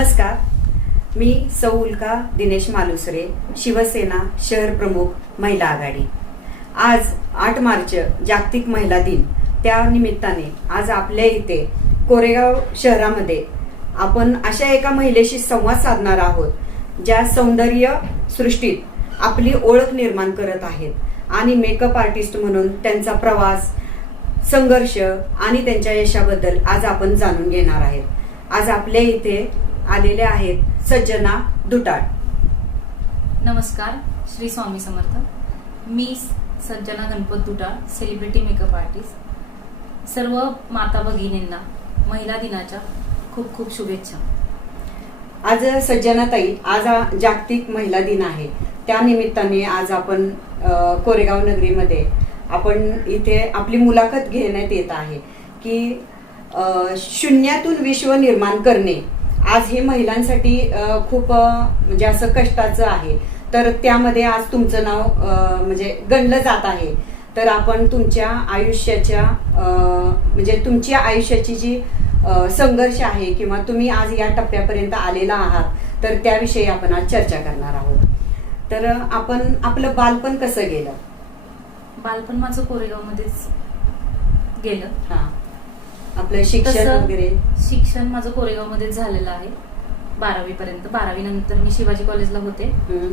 नमस्कार. मी सौ उल्का दिनेश मालुसरे शिवसेना शहर प्रमुख महिला आघाडी. आज आठ मार्च जागतिक महिला दिन. त्या निमित्ताने आज आपल्या इथे कोरेगाव शहरामध्ये आपण अशा एका महिलेशी संवाद साधणार आहोत ज्या सौंदर्य सृष्टीत आपली ओळख निर्माण करत आहेत आणि मेकअप आर्टिस्ट म्हणून त्यांचा प्रवास संघर्ष आणि त्यांच्या यशाबद्दल आज आपण जाणून घेणार आहेत. आज आपल्या इथे आलेले आहेत. सज्जना दुटाळ. नमस्कार श्री स्वामी समर्थ. मी Sajjana Ganpat Dutal celebrity makeup artist सर्व माता भगिनींना महिला दिनाच्या खूप खूप शुभेच्छा. आज सज्जनाताई आज हा जागतिक महिला दिन आहे. त्या निमित्ताने आज आपण कोरेगाव नगरीमध्ये आपण इथे आपली मुलाखत घेण्यात येत आहे की शून्यातून विश्व निर्माण करणे आज हे महिलांसाठी खूप म्हणजे असं कष्टाचं आहे. तर त्यामध्ये आज तुमचं नाव म्हणजे गणलं जात आहे. तर आपण तुमच्या आयुष्याच्या म्हणजे तुमच्या आयुष्याची जी संघर्ष आहे किंवा तुम्ही आज या टप्प्यापर्यंत आलेला आहात तर त्याविषयी आपण आज चर्चा करणार आहोत. तर आपण आपलं बालपण कसं गेलं? बालपण माझं कोरेगावमध्येच गेलं. हा. आपलं शिक्षण तसं वगैरे? शिक्षण माझं कोरेगावमध्येच झालेलं आहे. बारावी पर्यंत बारावी नंतर मी शिवाजी कॉलेजला होते. हम्म.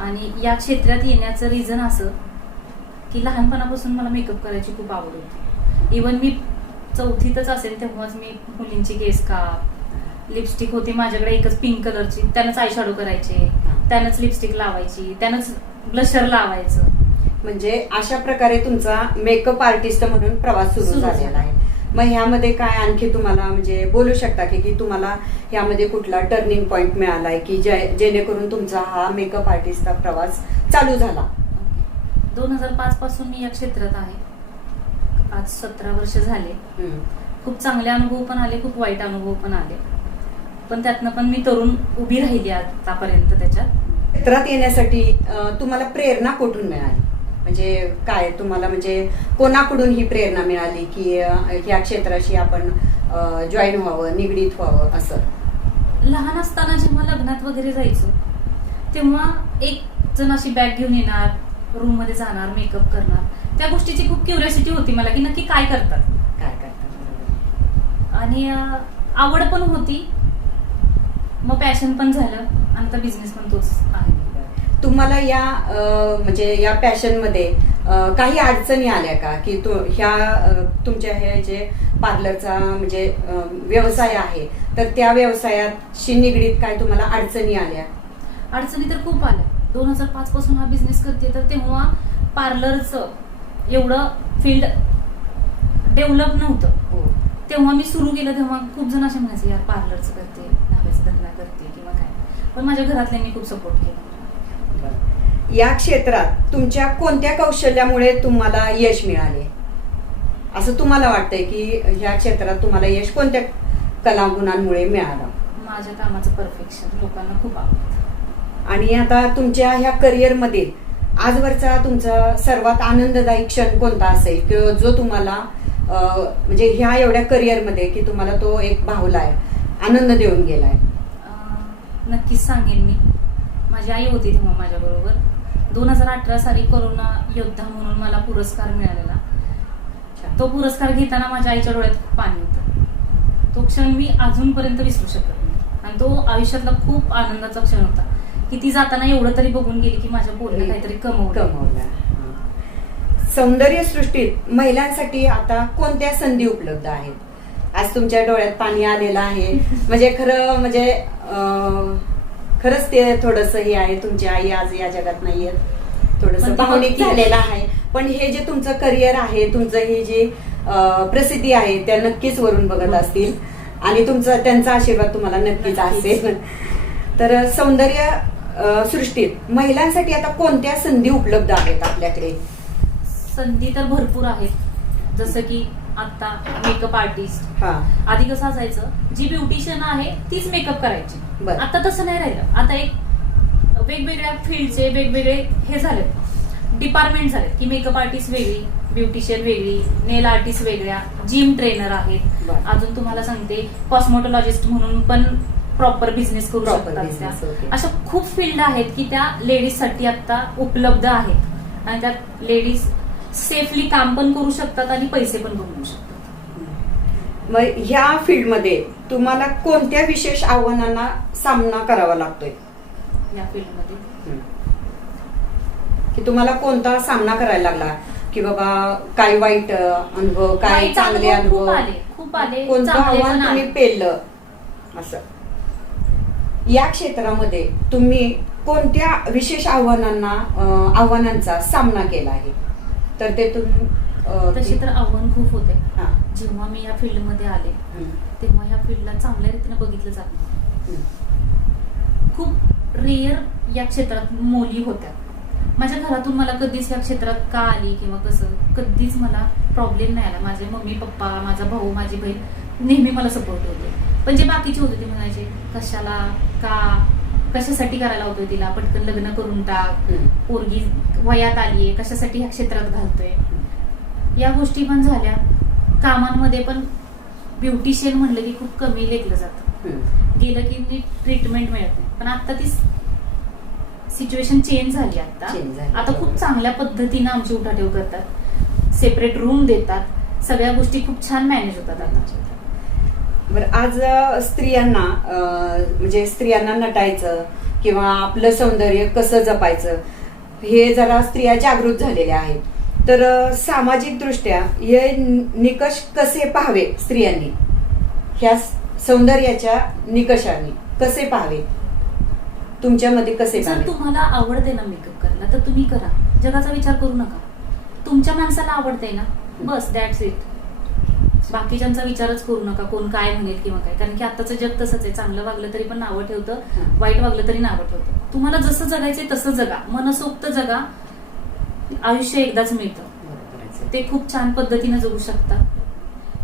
आणि या क्षेत्रात येण्याचं रिझन असं की लहानपणापासून मला मेकअप करायची खूप आवड होती. इवन मी चौथीतच असेल तेव्हाच मी मुलींची केस का लिपस्टिक होती माझ्याकडे एकच पिंक कलरची त्यानंच आय शॅडो करायचे. त्यानंच लिपस्टिक लावायची. त्यानंच ब्लशर लावायचं. म्हणजे अशा प्रकारे तुमचा मेकअप आर्टिस्ट म्हणून प्रवास सुरू सुरू झालेला झाला. आहे मग ह्यामध्ये काय आणखी तुम्हाला म्हणजे बोलू शकता की की तुम्हाला ह्यामध्ये कुठला टर्निंग पॉइंट मिळालाय की जे- जेणेकरून तुमचा हा मेकअप आर्टिस्टचा प्रवास चालू झाला? दोन हजार पाच पासून मी या क्षेत्रात आहे. आज सतरा वर्ष झाले. खूप चांगले अनुभव पण आले खूप वाईट अनुभव पण आले. पण त्यातनं पण मी तरुण उभी राहिली आतापर्यंत त्याच्यात. क्षेत्रात येण्यासाठी तुम्हाला प्रेरणा कुठून मिळाली? म्हणजे काय तुम्हाला म्हणजे कोणाकडून ही प्रेरणा मिळाली की ह्या क्षेत्राशी आपण जॉईन व्हावं निगडीत व्हावं असं? लहान असताना जेव्हा लग्नात वगैरे जायचो तेव्हा एक जण अशी बॅग घेऊन येणार रूममध्ये जाणार मेकअप करणार. त्या गोष्टीची खूप क्युरियोसिटी होती मला की नक्की काय करतात. काय करतात आणि आवड पण होती. मग पॅशन पण झालं आणि आता बिझनेस पण तोच आहे. तुम्हाला या म्हणजे या पॅशनमध्ये अं, काही अडचणी आल्या का? की तो ह्या तुमच्या हे जे पार्लरचा म्हणजे व्यवसाय आहे तर त्या व्यवसायात शी निगडीत काय तुम्हाला अडचणी आल्या? अडचणी तर खूप आल्या. दोन हजार पाच पासून हा बिझनेस करते तर तेव्हा पार्लरचं एवढं फील्ड डेव्हलप नव्हतं. तेव्हा मी सुरू केलं तेव्हा खूप जण असे म्हणायचे यार पार्लरचं करते न्हाव्याचा धंदा करते किंवा काय. पण माझ्या घरातल्यांनी खूप सपोर्ट केला. या क्षेत्रात तुमच्या कोणत्या कौशल्यामुळे तुम्हाला यश मिळाले? असं तुम्हाला वाटतंय की ह्या क्षेत्रात तुम्हाला यश कोणत्या कलागुणांमुळे मिळालं? माझ्या कामाचं परफेक्शन लोकांना खूप आवडतं. आणि आता तुमच्या ह्या करिअरमध्ये आजवरचा तुमचा सर्वात आनंददायी क्षण कोणता असेल? किंवा जो तुम्हाला म्हणजे ह्या एवढ्या करिअरमध्ये की तुम्हाला तो एक भावलाय आनंद देऊन गेलाय? नक्कीच सांगेन मी. माझी आई होती तेव्हा माझ्याबरोबर. दोन हजार अठरा साली कोरोना योद्धा म्हणून मला पुरस्कार मिळालेला. तो पुरस्कार घेताना माझ्या आईच्या डोळ्यात खूप पाणी होतं. तो क्षण मी अजूनपर्यंत विसरू शकत नाही. आणि तो आयुष्यातला खूप आनंदाचा क्षण होता. की ती जाताना एवढं तरी बघून गेली की माझ्या पोरीने काहीतरी कमवलं कमवला सौंदर्य सृष्टीत महिलांसाठी आता कोणत्या संधी उपलब्ध आहेत? आज तुमच्या डोळ्यात पाणी आलेलं आहे. म्हणजे खरं म्हणजे खरंच ते थोडस हे आहे तुमची आई आज या जगात नाहीये. थोडस भावनिक. झालेलं आहे. पण हे जे तुमचं करिअर आहे तुमचं ही जी प्रसिद्धी आहे त्या नक्कीच वरून बघत असतील. आणि तुमचा त्यांचा आशीर्वाद तुम्हाला नक्कीच. असेल. तर सौंदर्य सृष्टीत महिलांसाठी आता कोणत्या संधी उपलब्ध आहेत आपल्याकडे? संधी तर भरपूर आहेत. जसं की आता मेकअप आर्टिस्ट हा. आधी कसं असायचं जी ब्युटिशियन आहे तीच मेकअप करायची. बरं. आता तसं नाही राहिलं. आता एक वेगवेगळ्या फील्डचे वेगवेगळे हे झाले डिपार्टमेंट झाले की मेकअप आर्टिस्ट वेगळी ब्युटिशियन वेगळी नेल आर्टिस्ट वेगळ्या जिम ट्रेनर आहेत. बरं. अजून तुम्हाला सांगते कॉस्मोटॉलॉजिस्ट म्हणून पण प्रॉपर बिझनेस करू Proper शकतात business, त्या okay. अशा खूप फील्ड आहेत की त्या लेडीजसाठी आता उपलब्ध आहेत. आणि त्यात लेडीज सेफली काम पण करू शकतात आणि पैसे पण कमवू शकतात. मग ह्या फील्डमध्ये तुम्हाला कोणत्या विशेष आव्हानांना सामना करावा लागतोय? या फील्डमध्ये? की तुम्हाला कोणता सामना करायला लागला? की बाबा काही वाईट अनुभव काय चांगले अनुभव खूप आले, खूप आले, कोणतं आव्हान तुम्ही. पेललं? असं. या क्षेत्रामध्ये तुम्ही कोणत्या विशेष आव्हानांना आव्हानांचा सामना केला आहे? तर ते तुम्ही तसे तर आव्हान खूप होते. जेव्हा मी या फील्डमध्ये आले. तेव्हा या फील्डला चांगल्या रीतीने बघितलं जात नव्हतं. खूप रेअर या क्षेत्रात मुली होत्या. माझ्या घरातून मला कधीच या क्षेत्रात का आली किंवा कसं कधीच मला प्रॉब्लेम नाही आला. माझे मम्मी पप्पा माझा भाऊ माझी बहीण नेहमी मला सपोर्ट होते. पण जे बाकीचे होते ते म्हणायचे कशाला? का? कशासाठी करायला होतोय तिला? पटकन लग्न करून टाक. पोरगी वयात आलीये कशासाठी ह्या क्षेत्रात घालतोय? या गोष्टी पण झाल्या. कामांमध्ये पण ब्युटिशियन म्हणलं की खूप कमी लेखलं जातं. गेलं की नीट ट्रीटमेंट मिळत नाही. पण आता ती सिच्युएशन चेंज झाली आता. आता खूप चांगल्या पद्धतीनं आमची उठाठेव करतात. सेपरेट रूम देतात. सगळ्या गोष्टी खूप छान मॅनेज होतात आता. बरं आज स्त्रियांना म्हणजे स्त्रियांना नटायचं किंवा आपलं सौंदर्य कसं जपायचं हे जरा स्त्रिया जागृत झालेल्या आहेत. तर अ, सामाजिक दृष्ट्या हे निकष कसे पाहावे स्त्रियांनी? ह्या सौंदर्याच्या निकषांनी कसे पाहावे? तुमच्यामध्ये कसे जर तुम्हाला आवडते ना मेकअप करायला तर तुम्ही करा. जगाचा विचार करू नका. तुमच्या माणसाला आवडते ना? बस दॅट्स इट बाकीच्यांचा विचारच करू नका कोण काय म्हणेल किंवा काय. कारण की आताचं जग तसंच आहे. चांगलं वागलं तरी पण नावं ठेवतं. वाईट वागलं तरी नावं ठेवतं. तुम्हाला जसं जगायचंय तसं जगा. मनसोक्त जगा. आयुष्य एकदाच मिळतं. ते खूप छान पद्धतीने जगू शकता.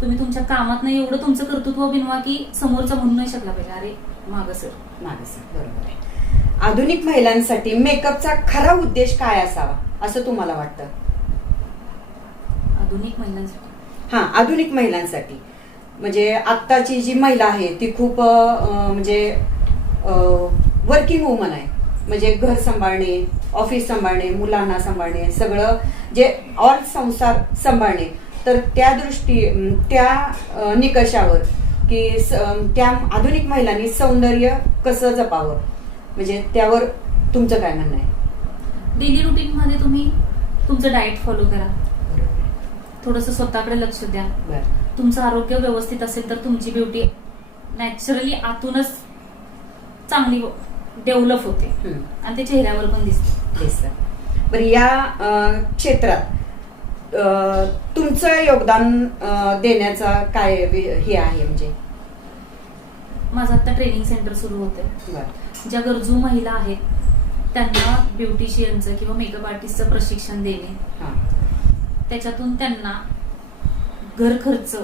तुम्ही तुमच्या कामात नाही एवढं तुमचं कर्तृत्व बिनवा की समोरचा म्हणू नाही शकला पाहिजे. अरे माग सर. मागे सर, बरोबर आहे. आधुनिक महिलांसाठी मेकअपचा खरा उद्देश काय असावा असं तुम्हाला वाटतं? आधुनिक महिलांसाठी. हा आधुनिक महिलांसाठी. म्हणजे आत्ताची जी महिला आहे ती खूप म्हणजे वर्किंग वुमन आहे. म्हणजे घर सांभाळणे ऑफिस सांभाळणे मुलांना सांभाळणे सगळं जे ऑल संसार सांभाळणे. तर त्या दृष्टी त्या निकषावर की स- त्या आधुनिक महिलांनी सौंदर्य कसं जपावं? म्हणजे त्यावर तुमचं काय म्हणणं आहे? डेली रुटीनमध्ये तुम्ही तुमचं डाएट फॉलो करा. थोडंसं स्वतःकडे लक्ष द्या तुमचं आरोग्य व्यवस्थित असेल तर तुमची ब्युटी नॅचरली आतूनच चांगली डेव्हलप होते. आणि ते चेहऱ्यावर पण दिसते. बरं या क्षेत्रात तुमचं योगदान देण्याचा काय हे आहे म्हणजे माझं आता ट्रेनिंग सेंटर सुरू बरं. ज्या गरजू महिला आहेत त्यांना ब्युटिशियनचं किंवा मेकअप आर्टिस्टचं प्रशिक्षण देणे हा. त्याच्यातून त्यांना घर खर्च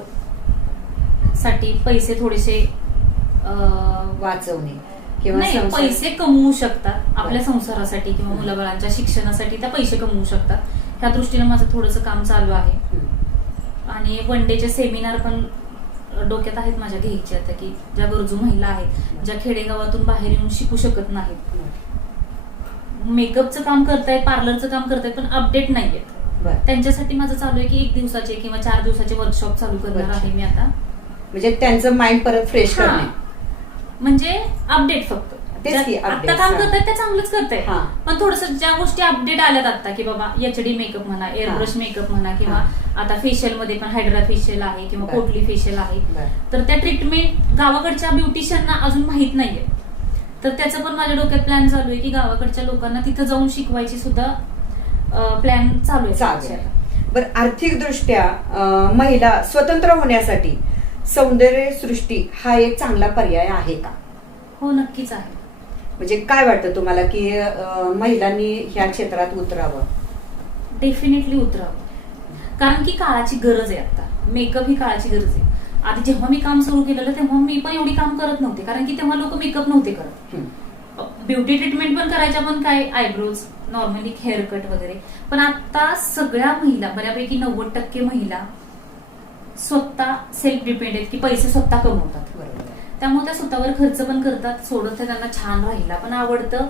साठी पैसे थोडेसे वाचवणे किंवा पैसे कमवू शकतात आपल्या बरं. संसारासाठी किंवा हं. मुलाबाळांच्या शिक्षणासाठी त्या पैसे कमवू शकतात त्या दृष्टीने माझं थोडंसं काम चालू आहे. आणि वन डेचे सेमिनार पण डोक्यात आहेत माझ्या घ्यायचे आता की ज्या गरजू महिला आहेत ज्या खेडेगावातून बाहेर येऊन शिकू शकत नाहीत मेकअपचं काम करतायत पार्लरचं काम करतायत पण अपडेट नाहीयेत. त्यांच्यासाठी माझं चालू आहे की एक दिवसाचे किंवा चार दिवसाचे वर्कशॉप चालू करणार. आहे मी आता म्हणजे त्यांचं माइंड परत फ्रेश. करणे म्हणजे अपडेट फक्त आता काम. करतायत ते चांगलंच करतायत हा. पण थोडस ज्या गोष्टी अपडेट आल्यात आता की बाबा एच डी मेकअप म्हणा एअर हा. ब्रश मेकअप म्हणा किंवा. आता फेशियलमध्ये पण हायड्रा फेशियल आहे किंवा. पोटली फेशियल आहे. तर त्या ट्रीटमेंट गावाकडच्या ब्युटिशियनना अजून माहीत नाहीये तर त्याचं पण माझ्या डोक्यात प्लॅन चालू आहे की गावाकडच्या लोकांना तिथं जाऊन शिकवायची सुद्धा प्लॅन चालू आहे बरं आर्थिक दृष्ट्या महिला स्वतंत्र होण्यासाठी सौंदर्य सृष्टी हा एक चांगला पर्याय आहे का? हो नक्कीच आहे. म्हणजे काय वाटतं तुम्हाला की महिलांनी ह्या क्षेत्रात उतरावं? डेफिनेटली उतरावं. कारण की काळाची गरज आहे आता. मेकअप ही काळाची गरज आहे. आधी जेव्हा मी काम सुरू केलेलं तेव्हा मी पण एवढी काम करत नव्हते. कारण की तेव्हा लोक मेकअप नव्हते करत. ब्युटी ट्रीटमेंट पण करायच्या पण काय आयब्रोज नॉर्मली हेअरकट वगैरे पण आता सगळ्या महिला बऱ्यापैकी नव्वद टक्के महिला स्वतः सेल्फ डिपेंड आहेत की पैसे स्वतः कमवतात. त्यामुळे त्या स्वतःवर खर्च पण करतात सोडत त्यांना छान राहिला पण आवडतं.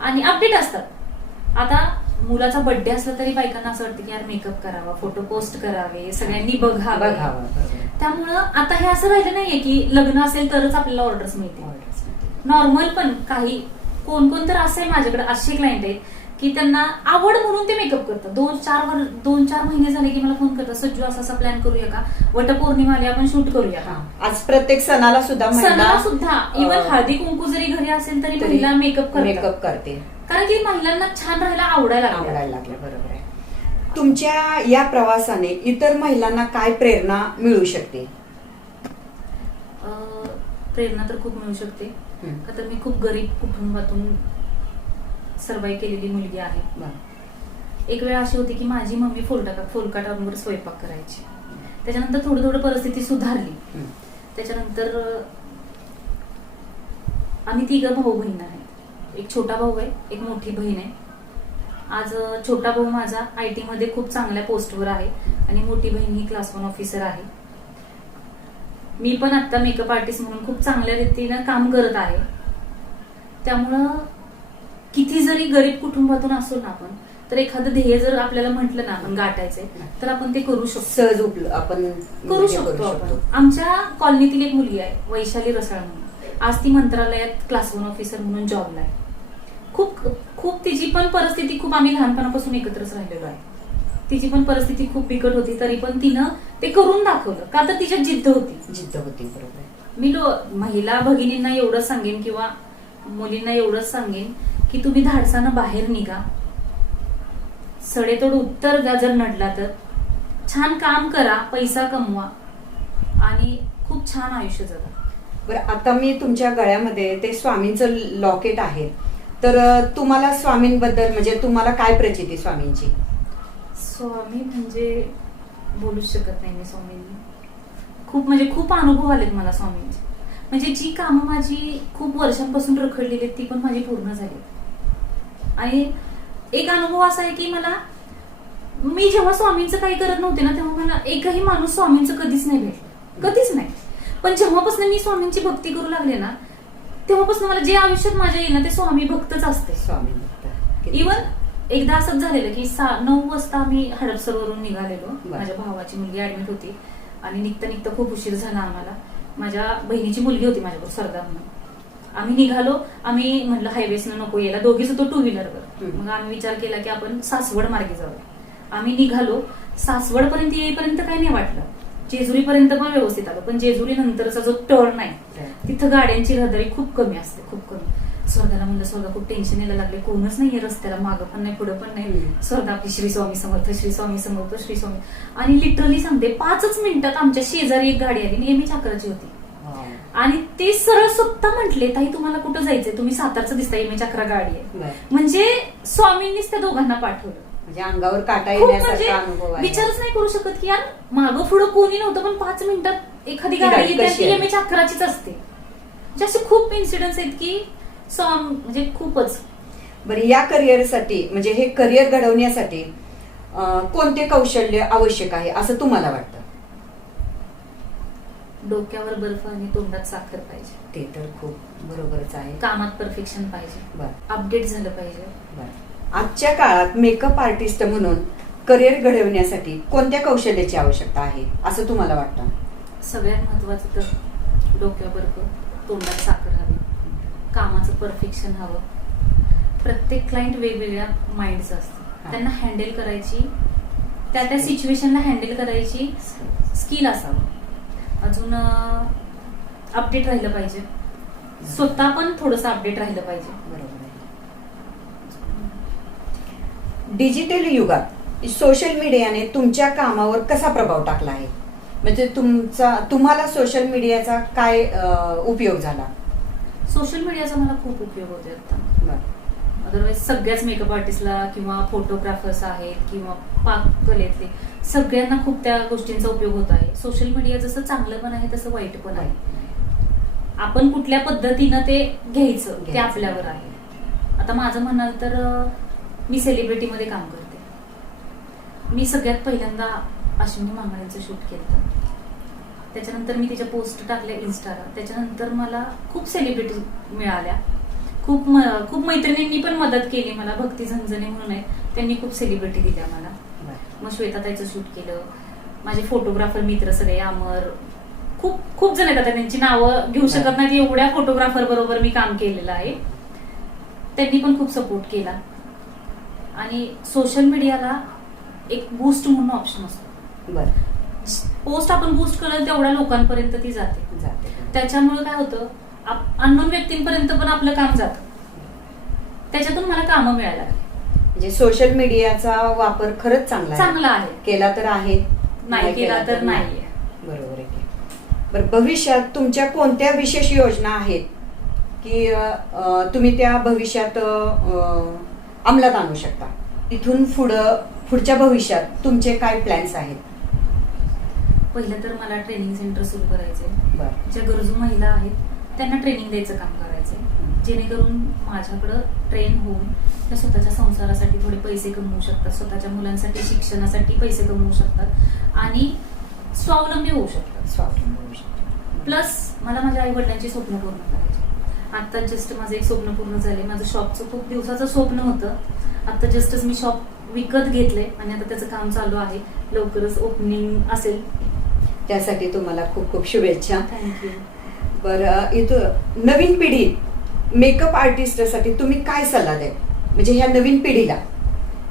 आणि अपडेट असतात आता मुलाचा बर्थडे असला तरी बायकांना असं वाटतं की यार मेकअप करावा फोटो पोस्ट करावे सगळ्यांनी बघावं. त्यामुळं आता हे असं राहिलं नाहीये की लग्न असेल तरच आपल्याला ऑर्डर्स मिळतील. नॉर्मल पण काही कोण कोण तर असे माझ्याकडे असे क्लायंट आहेत की त्यांना आवड म्हणून ते मेकअप करतात. दोन चार वर दोन चार महिने झाले की मला फोन करतात सज्जू असा असा प्लॅन करूया का? वटपौर्णिमा आली आपण शूट करूया का? हा. आज प्रत्येक सणाला सुद्धा सणाला सुद्धा इवन अं, हळदी कुंकू जरी घरी असेल तरी महिला मेकअप मेकअप करते. कारण की महिलांना छान राहायला आवडायला आवडायला लागले बरोबर आहे. तुमच्या या प्रवासाने इतर महिलांना काय प्रेरणा मिळू शकते? प्रेरणा तर खूप मिळू शकते. का तर मी खूप गरीब कुटुंबातून सर्वाईव्ह केलेली मुलगी आहे. एक वेळ अशी होती की माझी मम्मी फोलटाका फोलकाटावर स्वयंपाक करायची. त्याच्यानंतर थोडं थोडं परिस्थिती सुधारली. त्याच्यानंतर आम्ही तिघं भाऊ बहीण आहेत एक छोटा भाऊ आहे एक मोठी बहीण आहे. आज छोटा भाऊ माझा आय टी मध्ये खूप चांगल्या पोस्टवर आहे आणि मोठी बहीण ही क्लास वन ऑफिसर आहे. मी पण आता मेकअप आर्टिस्ट म्हणून खूप चांगल्या रीतीनं काम करत आहे. त्यामुळं किती जरी गरीब कुटुंबातून असो ना आपण तर एखादं ध्येय जर आपल्याला म्हटलं ना आपण गाठायचंय तर आपण ते करू शकतो. सहज उपल आपण करू म्हणजे शकतो आपण. आमच्या कॉलनीतील एक मुलगी आहे वैशाली रसाळ म्हणून. आज ती मंत्रालयात क्लास वन ऑफिसर म्हणून जॉबला आहे. खूप खूप तिची पण परिस्थिती खूप आम्ही लहानपणापासून एकत्रच राहिलेलो आहे. तिची पण परिस्थिती खूप बिकट होती तरी पण तिनं ते करून दाखवलं. का तर तिच्यात जिद्द होती. जिद्द होती बरोबर. मी लो महिला भगिनींना एवढंच सांगेन किंवा मुलींना एवढंच सांगेन की तुम्ही धाडसानं बाहेर निघा. सडेतोड उत्तर द्या जर नडला तर. छान काम करा पैसा कमवा. आणि खूप छान आयुष्य जगा. बरं आता मी तुमच्या गळ्यामध्ये ते स्वामींचं लॉकेट आहे. तर तुम्हाला स्वामींबद्दल म्हणजे तुम्हाला काय प्रचिती स्वामींची? स्वामी म्हणजे बोलूच शकत नाही मी स्वामींनी. खूप म्हणजे खूप अनुभव आलेत मला स्वामींचे. म्हणजे जी कामं माझी खूप वर्षांपासून रखडलेली आहेत ती पण माझी पूर्ण झाली आणि एक अनुभव असा आहे की मला मी जेव्हा स्वामींचं काही करत नव्हते ना तेव्हा मला एकही माणूस स्वामींचं कधीच नाही भेटलं. कधीच नाही. पण जेव्हापासून मी स्वामींची भक्ती करू लागले ना तेव्हापासून मला जे आयुष्यात माझ्या येईल ना ते स्वामी भक्तच असते. स्वामी इवन एकदा असंच झालेलं की सा नऊ वाजता आम्ही हडपसरवरून निघालेलो. बरं. माझ्या भावाची मुलगी ऍडमिट होती. आणि निघता निघता खूप उशीर झाला आम्हाला. माझ्या बहिणीची मुलगी होती माझ्याबरोबर सरदा म्हणून. आम्ही निघालो. आम्ही म्हणलं हायवेसनं नको यायला. दोघीच होतो टू व्हीलरवर हम्म. मग आम्ही विचार केला की आपण सासवड मार्गे जाऊया. आम्ही निघालो. सासवड पर्यंत येईपर्यंत काही नाही वाटलं. जेजुरी पर्यंत पण व्यवस्थित आलो. पण जेजुरी नंतरचा जो टर्न आहे तिथं गाड्यांची रहदारी खूप कमी असते खूप कमी. स्वर्गाला म्हणलं स्वर्गा खूप टेन्शन यायला लागले कोणच नाहीये रस्त्याला मागं पण नाही पुढं पण नाही. स्वर्गा आपली श्री स्वामी समर्थ श्री स्वामी समर्थ श्री स्वामी. आणि लिटरली सांगते पाचच मिनिटात आमच्या शेजारी एक गाडी आली नेहमी चाकराची होती. आणि ते सरळ स्वतः म्हटले ताई तुम्हाला कुठं जायचंय? तुम्ही सातारचं दिसता एम चक्रा गाडी आहे. म्हणजे स्वामींनीच त्या दोघांना पाठवलं. म्हणजे अंगावर काटा येण्यासारखा अनुभव म्हणजे विचारच नाही करू शकत की यार मागं पुढं कोणी नव्हतं पण पाच मिनिटात एखादी गाडी? एम चक्राचीच असते. म्हणजे असे खूप इन्सिडेंट्स आहेत की स्वाम म्हणजे खूपच. बरं या करिअरसाठी म्हणजे हे करिअर घडवण्यासाठी कोणते कौशल्य आवश्यक आहे असं तुम्हाला वाटतं? डोक्यावर बर्फ आणि तोंडात साखर पाहिजे. ते तर खूप बरोबरच आहे. कामात परफेक्शन पाहिजे. बरं. अपडेट झालं पाहिजे. बरं. आजच्या काळात मेकअप आर्टिस्ट म्हणून करिअर घडवण्यासाठी कोणत्या कौशल्याची आवश्यकता आहे असं तुम्हाला वाटतं? सगळ्यात महत्वाचं तर डोक्यावर बर्फ तोंडात साखर हवी. कामाचं परफेक्शन हवं. प्रत्येक क्लायंट वेगवेगळ्या माइंडचं हा. असतं त्यांना हँडल करायची त्या त्या सिच्युएशनला हँडल करायची स्किल असावं. अजून अपडेट राहिलं पाहिजे. स्वतः पण थोडंसं अपडेट राहिलं पाहिजे. बरोबर आहे. डिजिटल युगात सोशल मीडियाने तुमच्या कामावर कसा प्रभाव टाकला आहे? म्हणजे तुमचा तुम्हाला सोशल मीडियाचा काय उपयोग झाला? सोशल मीडियाचा मला खूप उपयोग होते आता. अदरवाईज सगळ्याच मेकअप आर्टिस्टला किंवा फोटोग्राफर्स आहेत किंवा पाककलेतले सगळ्यांना खूप त्या गोष्टींचा उपयोग होत आहे. सोशल मीडिया जसं चांगलं पण आहे तसं वाईट पण आहे. आपण कुठल्या पद्धतीनं ते घ्यायचं ते. आपल्यावर आहे. आता माझं म्हणाल तर मी सेलिब्रिटीमध्ये काम करते. मी सगळ्यात पहिल्यांदा अश्विनी मांगळ्यांचं शूट केलं. त्याच्यानंतर मी तिच्या पोस्ट टाकल्या इन्स्टाला त्याच्यानंतर मला खूप सेलिब्रिटी मिळाल्या. खूप म- खूप मैत्रिणींनी पण मदत केली मला भक्ती झंझणे म्हणून आहे त्यांनी खूप सेलिब्रिटी दिल्या मला. मग श्वेताताईचं शूट केलं. माझे फोटोग्राफर मित्र सगळे अमर. खूप खूप जण येतात. त्यांची नावं घेऊ शकत नाहीत. एवढ्या फोटोग्राफर बरोबर मी काम केलेलं आहे. त्यांनी पण खूप सपोर्ट केला. आणि सोशल मीडियाला एक बूस्ट म्हणून ऑप्शन असतो. बरं. पोस्ट आपण बूस्ट केलं तेवढ्या लोकांपर्यंत ती जाते जाते त्याच्यामुळे काय होतं अननोन व्यक्तींपर्यंत पण आपलं काम जातं त्याच्यातून मला कामं मिळायला लागली. म्हणजे सोशल मीडियाचा वापर खरंच चांगला आहे. चांगला आहे केला तर आहे नाही केला तर नाहीये. बरोबर आहे. बरं भविष्यात तुमच्या कोणत्या विशेष योजना आहेत की तुम्ही त्या भविष्यात अंमलात आणू शकता इथून पुढं पुढच्या भविष्यात तुमचे काय प्लॅन्स आहेत पहिलं तर मला ट्रेनिंग सेंटर सुरू करायचे बरं. ज्या गरजू महिला आहेत त्यांना ट्रेनिंग द्यायचं काम करायचंय. जेणेकरून माझ्याकडं ट्रेन होऊन त्या स्वतःच्या संसारासाठी थोडे पैसे कमवू शकतात स्वतःच्या मुलांसाठी शिक्षणासाठी पैसे कमवू शकतात आणि स्वावलंबी होऊ शकतात. स्वावलंबी होऊ शकतो. प्लस मला माझ्या आई वडिलांची स्वप्न पूर्ण करायची. आता जस्ट माझं एक स्वप्न पूर्ण झाले माझं शॉपचं खूप दिवसाचं स्वप्न होतं. आता जस्टच मी शॉप विकत घेतले आणि आता त्याचं काम चालू आहे. लवकरच ओपनिंग असेल. त्यासाठी तुम्हाला खूप खूप शुभेच्छा. थँक्यू बरं इथं नवीन पिढी मेकअप आर्टिस्टसाठी तुम्ही काय सल्ला द्याल? म्हणजे ह्या नवीन पिढीला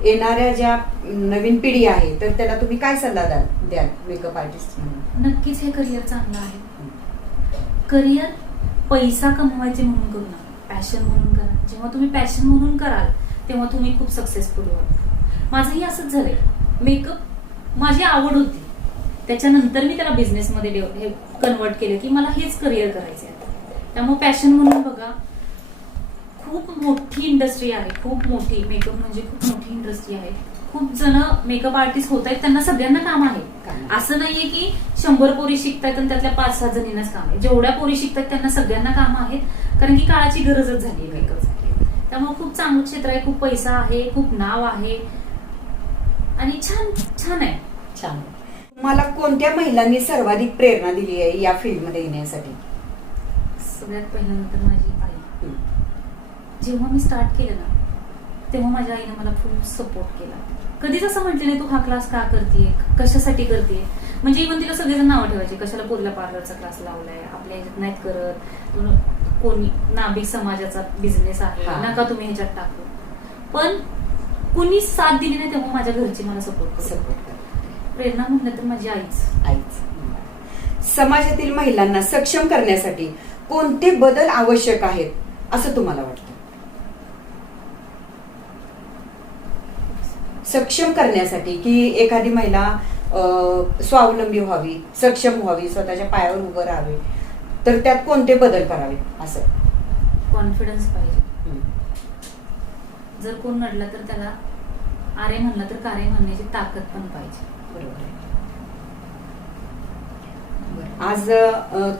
येणाऱ्या ज्या नवीन पिढी आहे तर त्याला तुम्ही काय सल्ला द्याल द्याल मेकअप आर्टिस्ट म्हणून? नक्कीच हे करिअर चांगलं आहे. करिअर पैसा कमवायचे म्हणून करू नका. पॅशन म्हणून करा. जेव्हा तुम्ही पॅशन म्हणून कराल तेव्हा तुम्ही खूप सक्सेसफुल व्हाल. माझंही असंच झालंय. मेकअप माझी आवड होती. त्याच्यानंतर मी त्याला बिझनेसमध्ये हे कन्वर्ट केलं की मला हेच करिअर करायचं आहे त्यामुळे पॅशन म्हणून बघा खूप मोठी इंडस्ट्री आहे खूप मोठी मेकअप म्हणजे खूप मोठी इंडस्ट्री आहे. खूप जण मेकअप आर्टिस्ट होत आहेत त्यांना सगळ्यांना काम आहे. असं नाहीये की शंभर पोरी शिकतायत आणि त्यातल्या पाच सहा जणींनाच काम आहे. जेवढ्या पोरी शिकतात त्यांना सगळ्यांना काम आहेत कारण की काळाची गरजच झाली आहे मेकअपसाठी त्यामुळे खूप चांगलं क्षेत्र आहे खूप पैसा आहे खूप नाव आहे. आणि छान छान आहे. छान. तुम्हाला कोणत्या महिलांनी सर्वाधिक प्रेरणा दिली आहे या फील्डमध्ये येण्यासाठी? सगळ्यात पहिल्यांदा तर माझी आई. जेव्हा मी स्टार्ट केलं ना तेव्हा माझ्या आईने मला फुल सपोर्ट केला. कधीच असं म्हटलं नाही तू हा क्लास का करतेय? कशासाठी करते म्हणजे इव्हन तिला सगळेजण नावं ठेवायचे कशाला पोरला पार्लरचा क्लास लावलाय? आपल्या ह्याच्यात नाहीत करत. कोणी नाभिक समाजाचा बिझनेस आहे. नका तुम्ही ह्याच्यात टाकू. पण कुणी साथ दिली नाही तेव्हा माझ्या घरची मला सपोर्ट करत सपोर्ट प्रेरणा म्हटलं तर माझी आईच. आईच. समाजातील महिलांना सक्षम करण्यासाठी कोणते बदल आवश्यक आहेत असं तुम्हाला वाटतं? सक्षम करण्यासाठी की एखादी महिला स्वावलंबी व्हावी सक्षम व्हावी स्वतःच्या पायावर उभं राहावे तर त्यात कोणते बदल करावे असं? कॉन्फिडन्स पाहिजे. जर कोण नडला तर त्याला आरे म्हणलं तर कार्य म्हणण्याची ताकद पण पाहिजे. बरोबर. आज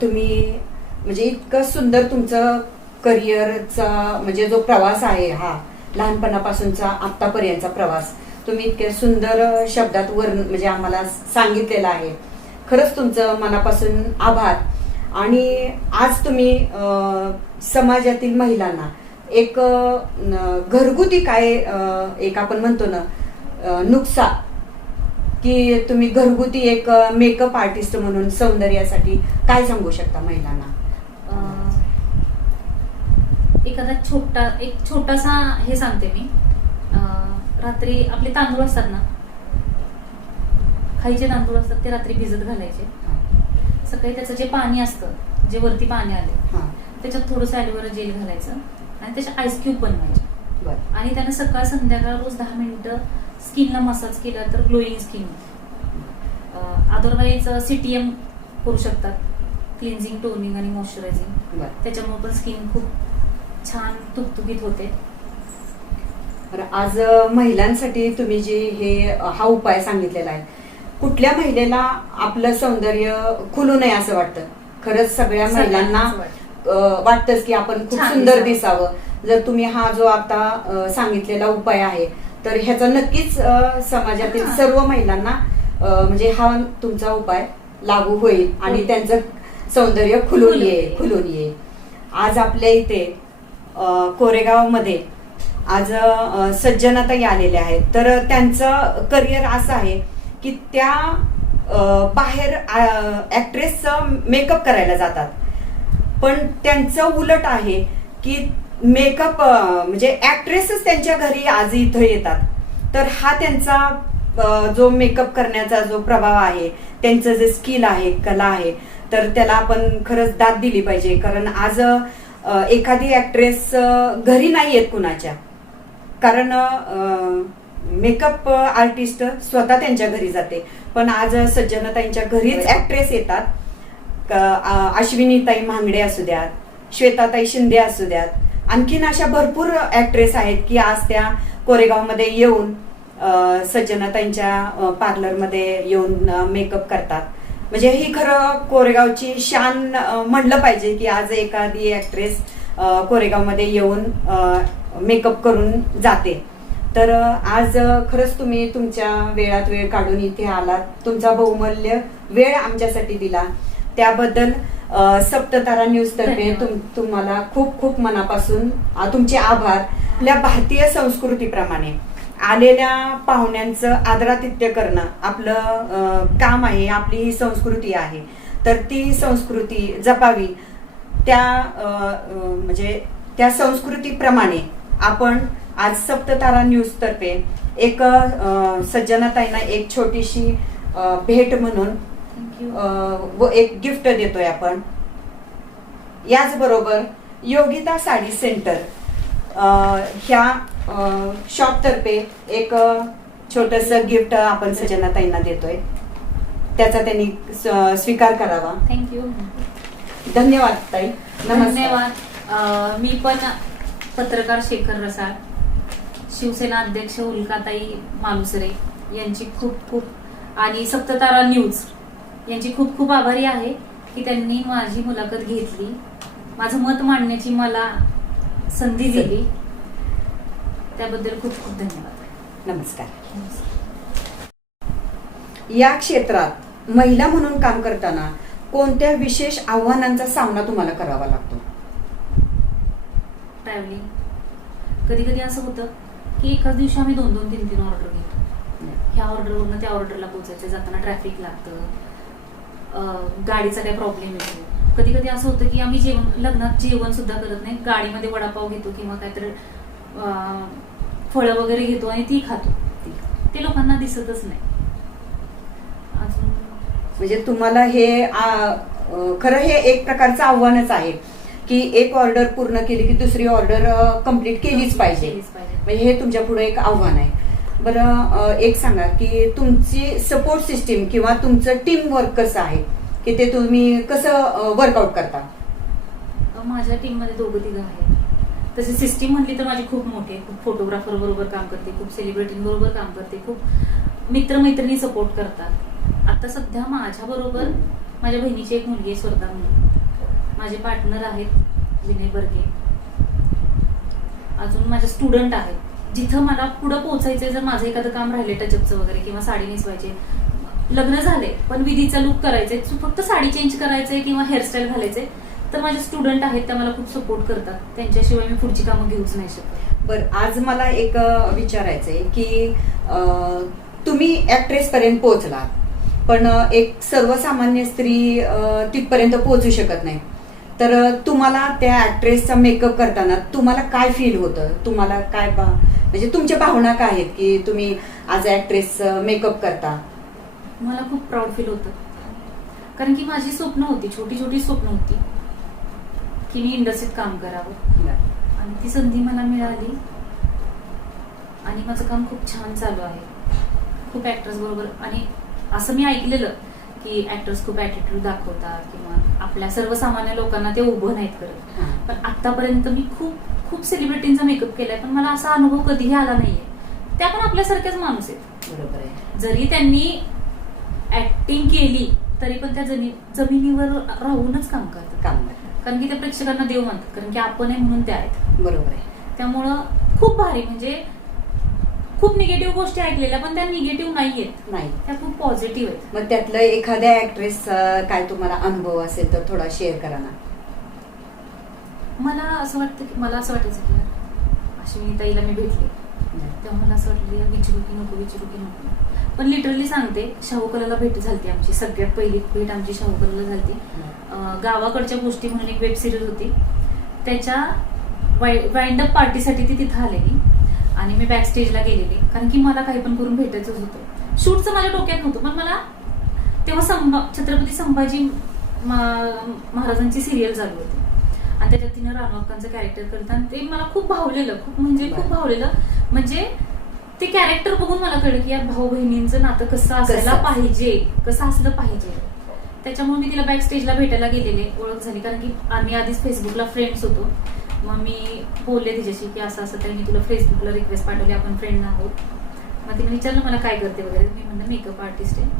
तुम्ही म्हणजे इतकं सुंदर तुमचं करिअरचा म्हणजे जो प्रवास आहे हा लहानपणापासूनचा आतापर्यंतचा प्रवास तुम्ही इतक्या सुंदर शब्दात वर्ण म्हणजे आम्हाला सांगितलेला आहे. खरंच तुमचं मनापासून आभार. आणि आज तुम्ही समाजातील महिलांना एक घरगुती काय एक आपण म्हणतो ना नुकसा की तुम्ही घरगुती एक मेकअप आर्टिस्ट म्हणून सौंदर्यासाठी काय सांगू शकता महिलांना? एखादा छोटा एक छोटासा हे सांगते मी. रात्री आपले तांदूळ असतात ना? खायचे तांदूळ असतात ते रात्री भिजत घालायचे. सकाळी त्याचं जे पाणी असतं जे वरती पाणी आले त्याच्यात थोडंसं ॲलोवेरा जेल घालायचं आणि त्याचे आईस क्यूब बनवायचे. आणि त्यानं सकाळ संध्याकाळ रोज दहा मिनिटं स्किनला मसाज केला तर ग्लोईंग स्किन. अदरवाईज सीटीएम करू शकतात. क्लिन्झिंग टोनिंग आणि मॉइश्चरायझिंग. त्याच्यामुळे पण स्किन खूप छान तुकतुकीत होते. आज महिलांसाठी तुम्ही जे हे हा उपाय सांगितलेला आहे. कुठल्या महिलेला आपलं सौंदर्य खुलू नये असं वाटतं? खरंच सगळ्या महिलांना वाटतंच की आपण खूप सुंदर दिसावं. जर तुम्ही हा जो आता सांगितलेला उपाय आहे तर ह्याचा नक्कीच समाजातील हा. सर्व महिलांना म्हणजे हा तुमचा उपाय लागू होईल आणि होईल. त्यांचं सौंदर्य खुलून येईल. खुलून येईल आज आपल्या इथे कोरेगावमध्ये आज अ, सज्जनताई आलेल्या आहेत तर त्यांचं करिअर असं आहे की त्या बाहेर ऍक्ट्रेसचं मेकअप करायला जातात पण त्यांचं उलट आहे की मेकअप म्हणजे ऍक्ट्रेसच त्यांच्या घरी आज इथं येतात. तर हा त्यांचा जो मेकअप करण्याचा जो प्रभाव आहे त्यांचं जे स्किल आहे कला आहे तर त्याला आपण खरंच दाद दिली पाहिजे. कारण आज एखादी ऍक्ट्रेस घरी नाही येत कुणाच्या. कारण मेकअप आर्टिस्ट स्वतः त्यांच्या घरी जाते. पण आज सज्जनताईंच्या घरीच ऍक्ट्रेस येतात. अश्विनीताई महांगडे असू द्यात श्वेताताई शिंदे असू द्यात आणखीन अशा भरपूर ऍक्ट्रेस आहेत की आज त्या कोरेगावमध्ये येऊन अ, सज्जनताईंच्या पार्लरमध्ये येऊन मेकअप करतात. म्हणजे ही खरं कोरेगावची शान म्हणलं पाहिजे की आज एखादी ऍक्ट्रेस कोरेगावमध्ये येऊन मेकअप करून जाते. तर आज खरंच तुम्ही तुमच्या वेळात वेळ काढून इथे आलात. तुमचा बहुमूल्य वेळ आमच्यासाठी दिला. त्याबद्दल सप्ततारा न्यूज तर्फे. तुम तुम्हाला खूप खूप मनापासून तुमचे आभार. आपल्या भारतीय संस्कृतीप्रमाणे आलेल्या पाहुण्यांचं आदरातिथ्य करणं आपलं काम आहे आपली ही संस्कृती आहे. तर ती संस्कृती जपावी. त्या म्हणजे त्या संस्कृतीप्रमाणे आपण आज सप्ततारा न्यूज तर्फे एक सज्जनताईंना एक छोटीशी भेट म्हणून व एक गिफ्ट देतोय आपण. याचबरोबर योगिता साडी सेंटर ह्या शॉप तर्फे एक छोटस गिफ्ट आपण सज्जनाताईंना देतोय. त्याचा त्यांनी स्वीकार करावा. थँक्यू धन्यवाद ताई. धन्यवाद. मी पण पत्रकार शेखर रसाळ शिवसेना अध्यक्ष उल्काताई मालुसरे यांची खूप खूप आणि सप्ततारा न्यूज. यांची खूप खूप आभारी आहे की त्यांनी माझी मुलाखत घेतली. माझं मत मांडण्याची मला संधी दिली. त्याबद्दल खूप खूप धन्यवाद. नमस्कार. या क्षेत्रात महिला म्हणून काम करताना कोणत्या विशेष आव्हानांचा सामना तुम्हाला करावा लागतो? ट्रॅव्हलिंग कधी कधी असं होतं की एकाच दिवशी आम्ही दोन दोन तीन तीन ऑर्डर घेतो. ह्या ऑर्डरवरनं त्या ऑर्डरला पोहोचायचं जाताना ट्रॅफिक लागतं. गाडीचा काही प्रॉब्लेम येतो कधी कधी असं होतं की आम्ही जेवण लग्नात जेवण सुद्धा करत नाही. गाडीमध्ये वडापाव घेतो किंवा काहीतरी फळं वगैरे घेतो आणि ती खातो. ते लोकांना दिसतच नाही. म्हणजे तुम्हाला हे खरं हे एक प्रकारचं आव्हानच आहे की एक ऑर्डर पूर्ण केली की दुसरी ऑर्डर पाहिजे. केलीच पाहिजे. म्हणजे हे तुमच्यापुढे एक आव्हान आहे. बरं एक सांगा की तुमची सपोर्ट सिस्टीम किंवा तुमचं टीम वर्क कसं आहे? की ते तुम्ही कसं वर्कआउट करता? माझ्या टीममध्ये दोघं तिघं आहेत. तशी सिस्टीम म्हटली तर माझी खूप मोठी आहे खूप फोटोग्राफर बरोबर काम करते खूप सेलिब्रिटींबरोबर काम करते खूप मित्रमैत्रिणी सपोर्ट करतात. आता सध्या माझ्या बरोबर माझ्या बहिणीची एक मुलगी आहे स्वर्धा म्हणून. माझे पार्टनर आहेत विनय बर्गे. अजून माझे स्टुडंट आहेत. जिथं मला पुढं पोहोचायचंय जर माझं एखादं काम राहिले टचअपचं वगैरे किंवा साडी नेसवायचे लग्न झाले पण विधीचा लुक करायचंय फक्त साडी चेंज करायचंय किंवा हेअरस्टाईल घालायचंय तर माझे स्टुडंट आहेत त्या मला खूप सपोर्ट करतात. त्यांच्याशिवाय मी पुढची कामं घेऊच नाही शकत. बर आज मला एक विचारायचंय की तुम्ही ऍक्ट्रेस पर्यंत पोहोचलात पण एक सर्वसामान्य स्त्री तिथपर्यंत पोहोचू शकत नाही. तर तुम्हाला त्या ऍक्ट्रेसचा मेकअप करताना तुम्हाला काय फील होतं? तुम्हाला काय म्हणजे तुमच्या भावना काय आहेत की तुम्ही आज ऍक्ट्रेस मेकअप करता? मला खूप प्राऊड फील होतं. कारण की माझी स्वप्न होती छोटी छोटी स्वप्न होती की मी इंडस्ट्रीत काम करावं. आणि ती संधी मला मिळाली. आणि माझं काम खूप छान चालू आहे. खूप ऍक्टर्स बरोबर. आणि असं मी ऐकलेलं की ऍक्टर्स खूप ऍटिट्यूड दाखवतात किंवा आपल्या सर्वसामान्य लोकांना ते उभं नाहीत करत. पण आतापर्यंत मी खूप खूप सेलिब्रिटींचा मेकअप केलाय पण मला असा अनुभव कधीही आला नाहीये. त्या पण आपल्यासारख्याच माणूस आहेत. बरोबर आहे. जरी त्यांनी ऍक्टिंग केली तरी पण त्या जमिनीवर राहूनच काम करतात. काम करता. कारण की त्या प्रेक्षकांना देव म्हणतात कारण की आपण आहे म्हणून ते आहेत. बरोबर आहे. त्यामुळं खूप भारी म्हणजे खूप निगेटिव्ह गोष्टी ऐकलेल्या पण त्या निगेटिव्ह नाहीयेत. नाही. त्या खूप पॉझिटिव्ह आहेत. मग त्यातलं एखाद्या ऍक्ट्रेस काय तुम्हाला अनुभव असेल तर थोडा शेअर करा ना. मला असं वाटतं की मला असं वाटायचं की अशी ताईला मी भेटले. तेव्हा मला असं वाटलं विचारू की नको विचारू की नको. पण लिटरली सांगते शाहू कलाला भेट झालती आमची. सगळ्यात पहिली भेट आमची शाहू कलाला झालती गावाकडच्या गोष्टी म्हणून एक वेब सिरीज होती. त्याच्या वाइंड अप पार्टीसाठी ती तिथं आलेली. आणि मी बॅक स्टेजला गेलेली. कारण की मला काही पण करून भेटायचंच होतं. शूटचं माझ्या डोक्यात नव्हतं पण मला तेव्हा संभा छत्रपती संभाजी महाराजांची सिरियल चालू होती. आणि त्याच्यात तिनं रामअक्कांचं कॅरेक्टर करत आणि ते मला खूप भावलेलं खूप म्हणजे खूप. भावलेलं. म्हणजे ते कॅरेक्टर बघून मला कळलं की या भाऊ बहिणींचं नातं कसं असायला? पाहिजे कसं असलं पाहिजे. त्याच्यामुळे मी तिला बॅक स्टेजला भेटायला गेलेले ओळख झाली. कारण की आम्ही आधीच फेसबुकला फ्रेंड्स होतो. मग मी बोलले तिच्याशी की असं असं तर मी तुला फेसबुकला रिक्वेस्ट पाठवली आपण फ्रेंड आहोत. मग तिने विचारलं मला काय करते वगैरे? मी म्हणलं मेकअप आर्टिस्ट आहे.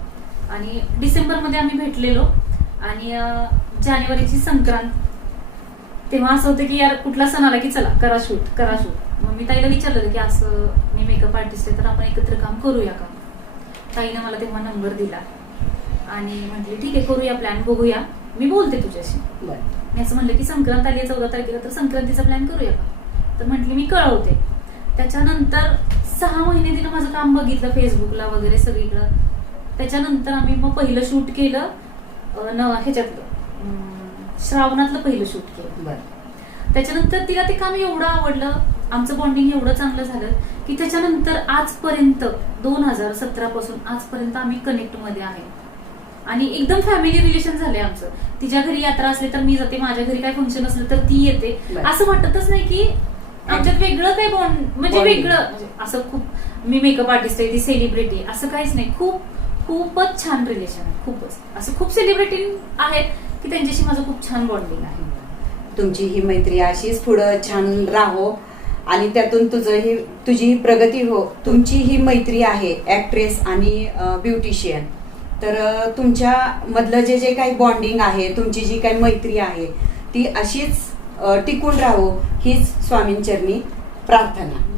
आणि डिसेंबरमध्ये आम्ही भेटलेलो. आणि जानेवारीची संक्रांत तेव्हा असं होतं की यार कुठला सण आला की चला करा शूट करा शूट मग मी ताईला विचारलं की असं मी मेकअप आर्टिस्ट आहे तर आपण एकत्र काम करूया का? ताईनं मला तेव्हा नंबर दिला. आणि म्हटली ठीक आहे करूया प्लॅन बघूया. मी बोलते तुझ्याशी. बरं. मी असं म्हणलं की संक्रांत आली चौदा तारखेला तर संक्रांतीचा प्लॅन करूया का? तर म्हटली मी कळवते. त्याच्यानंतर सहा महिने तिनं माझं काम बघितलं फेसबुकला वगैरे सगळीकडं. त्याच्यानंतर आम्ही मग पहिलं शूट केलं न ह्याच्यातलं. श्रावणातलं पहिलं शूट केलं. बरं. त्याच्यानंतर तिला ते काम एवढं आवडलं आमचं बॉन्डिंग एवढं चांगलं झालं की त्याच्यानंतर आजपर्यंत दोन हजार सतरा पासून आजपर्यंत आम्ही कनेक्टमध्ये आहे. आणि एकदम फॅमिली रिलेशन झाले आमचं. तिच्या घरी यात्रा असली तर मी जाते माझ्या घरी काय फंक्शन असलं तर ती येते. असं वाटतच नाही की आमच्यात वेगळं काय बॉन्ड म्हणजे. वेगळं. म्हणजे असं खूप मी मेकअप आर्टिस्ट आहे ती सेलिब्रिटी असं काहीच नाही. खूप खूपच छान रिलेशन आहे खूपच. असं खूप सेलिब्रिटी आहेत की त्यांच्याशी माझं खूप छान बॉन्डिंग आहे. तुमची ही मैत्री अशीच पुढं छान राहो आणि त्यातून तुझं ही तुझी प्रगती हो तुमची ही मैत्री आहे ऍक्ट्रेस आणि ब्युटिशियन तर तुमच्या मधलं जे जे काही बॉन्डिंग आहे तुमची जी काही मैत्री आहे ती अशीच टिकून राहो हीच स्वामींचरणी प्रार्थना.